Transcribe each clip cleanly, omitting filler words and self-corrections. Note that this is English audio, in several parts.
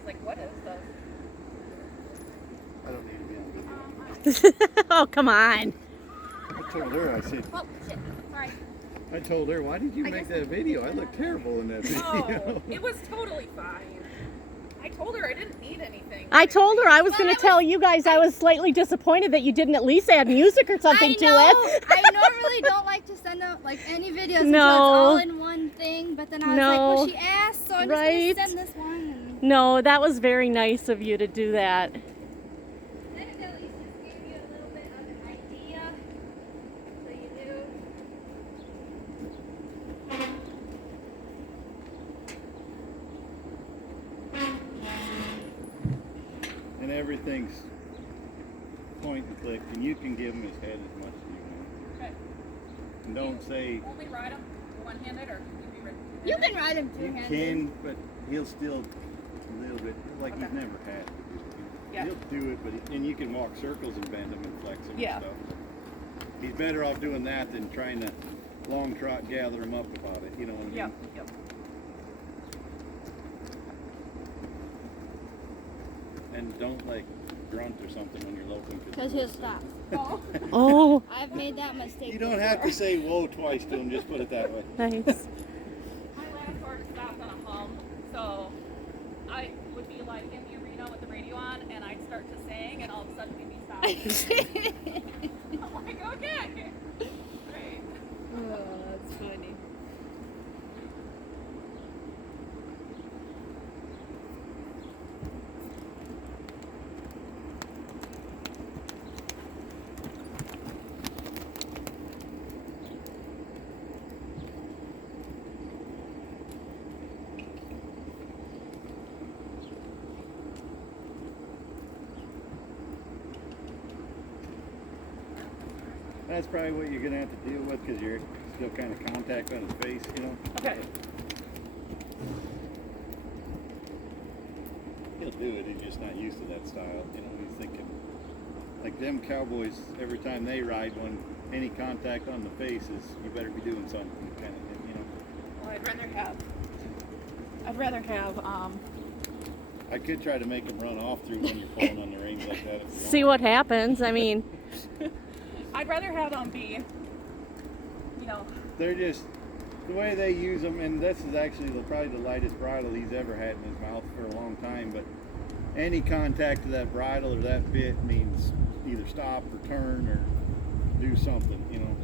He's like, what is this? I don't need to be on video. Oh, come on. I told her, I said, Oh, shit. Sorry. I told her, why did you I make guess that video? I look terrible in that video. Oh, it was totally fine. I told her I didn't need anything. I told her I was going to tell you guys I was slightly disappointed that you didn't at least add music or something to it. I normally don't like to send out like any videos until it's No. all in one thing, but then I was No. like, well, she asked, so I'm just Right. gonna send this one. No, that was very nice of you to do that. Then it at least just gave you a little bit of an idea, so you knew. And everything's point and click, and you can give him his head as much as you want. Okay. And don't say, Only ride him one-handed, or can you be ridden You two-handed? can ride him you two-handed. can, but he'll still a little bit, like he's Okay. never had to do it. Yeah. He'll do it, but and you can walk circles and bend him and flex him Yeah. and stuff. He's better off doing that than trying to long trot gather him up about it, you know what I mean? Yep, yep. And don't like grunt or something when you're loping. Because he'll stop. Oh, Oh, I've made that mistake. You don't have to say whoa twice to him, just put it that way. nice. my last horse stopped on a hum, so I would be like in the arena with the radio on, and I'd start to sing, and all of a sudden he'd be stopped. I'm like, okay. Great. Oh, that's funny. That's probably what you're gonna have to deal with because you're still kind of contact on his face, you know. Okay. He'll do it. He's just not used to that style. You know, he's thinking like them cowboys. Every time they ride one, any contact on the face is you better be doing something, kind of thing. You know. Well, I'd rather have, I could try to make him run off through when you're pulling on the reins like that. If you See what happens. I mean, I'd rather have them be, you know, They're just the way they use them, and this is actually probably the lightest bridle he's ever had in his mouth for a long time. But any contact to that bridle or that bit means either stop or turn or do something, you know.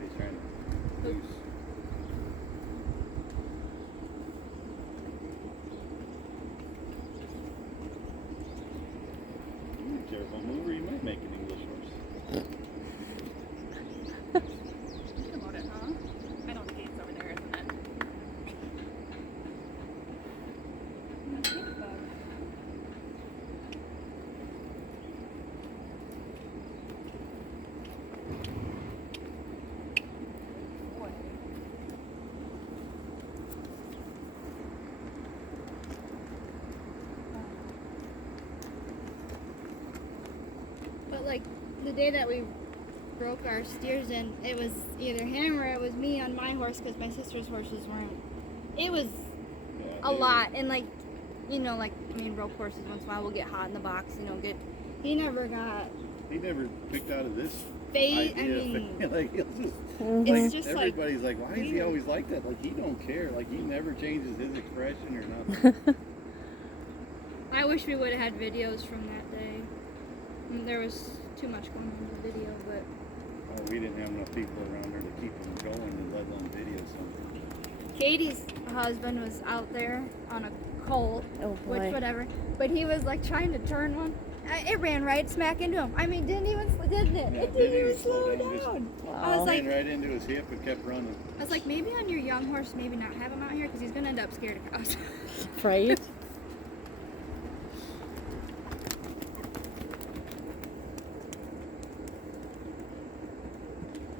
He's trying to loose. Careful mover, you might make an English horse. think about it, huh? I know the gate's over there, isn't it? Let's think about it. Boy. But like the day that we broke our steers in, it was either him or it was me on my horse because my sister's horses weren't. It was Yeah, a lot, and like, you know, like I mean, rope horses once in a while will get hot in the box, you know, get. He never got He never picked out of this fade. I idea. mean, Like he'll just mhm. it's just like everybody's like, why is he weird. always like that? Like he don't care. Like he never changes his expression or nothing. I wish we would have had videos from that day. I mean, there was too much going on in the video, but We didn't have enough people around there to keep him going, and let alone video something. Katie's husband was out there on a colt, Oh which boy. whatever, but he was like trying to turn one. It ran right smack into him. I mean, didn't it? Yeah, It didn't even slow down, just down. I Wow. was like, ran right into his hip and kept running. I was like, maybe on your young horse, maybe not have him out here because he's gonna end up scared of cows. Right?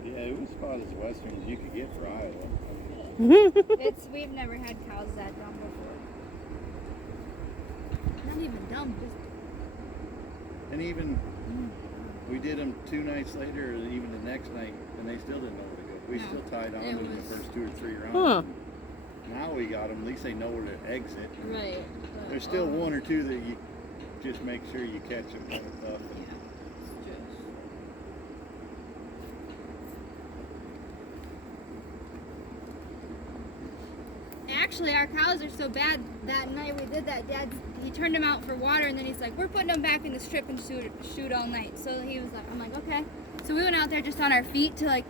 Yeah, it was about as western as you could get for Iowa. I mean, We've never had cows that dumb before. Not even dumb, just and even We did them 2 nights later, or even the next night, and they still didn't know where to go. We No, still tied on it them the was- first 2 or 3 rounds. Huh. Now we got them. At least they know where to exit. Right. But, There's still 1 or 2 that you just make sure you catch them kind of tough. Yeah. It's just- Actually, our cows are so bad. That night we did that, Dad, he turned them out for water, and then he's like, "We're putting them back in the strip and shoot all night." So he was like, "I'm like, okay." So we went out there just on our feet to like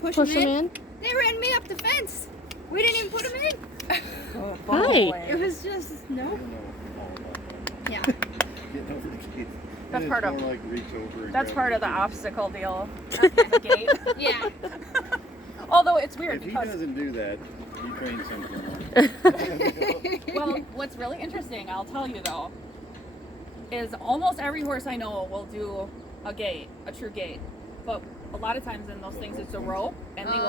push Push them them in. in. They ran me up the fence. We didn't even put them in. Oh, Hi. It was just I no. don't know all about that. Yeah. Getting over the gate. That's It's part of- more like reach over and That's grab part of the feet. obstacle deal. The gate. Yeah. Although it's weird If he because doesn't do that, he trains something wrong. well, what's really interesting, I'll tell you though, is almost every horse I know will do a gate, a true gate. But a lot of times in those things it's a rope and they will